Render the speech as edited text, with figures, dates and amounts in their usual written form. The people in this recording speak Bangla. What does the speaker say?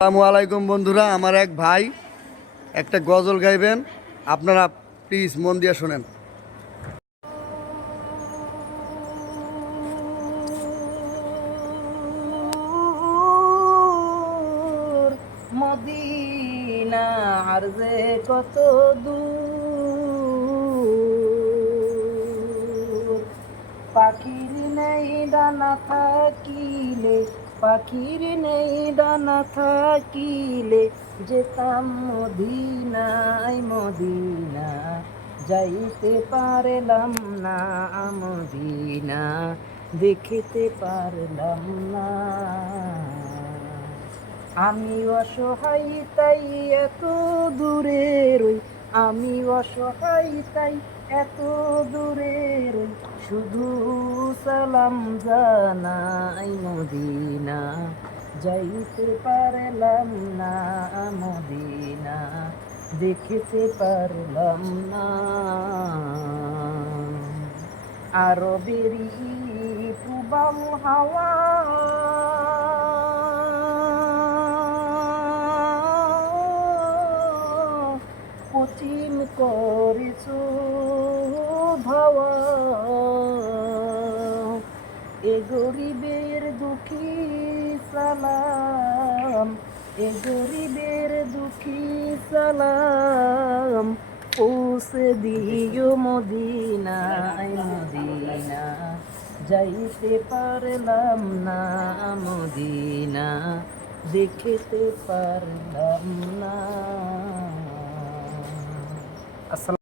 আসসালামু আলাইকুম বন্ধুরা, আমার এক ভাই একটা গজল গাইবেন। আপনারা প্লিজ মন দিয়ে শোনেন। মদিনা আর যে কত দূর, পাখির নেই ডানা থাকিলে, পাখির নেই ডানা থাকিলে যেতাম মদিনায় মদিনা, যাইতে পারলাম না মদিনা, দেখিতে পারলাম না। আমি অসহায় তাই এত দূরে রই, আমি অসহায় তাই এত দূরে রই, শুধু সালাম জানাই মদিনা, যাইতে পারলাম না মদিনা, দেখিতে পারলাম না। আরবেরই প্রবাল হাওয়া পশ্চিম করেছো ধাওয়া, এ গরিবের দুঃখী সালাম, এ গরিবের দুঃখী সালাম, পৌঁছে দিও মদিনায় মদিনা, যাইতে পারলাম না মদিনা, দেখিতে পারলাম না। আসসালাম।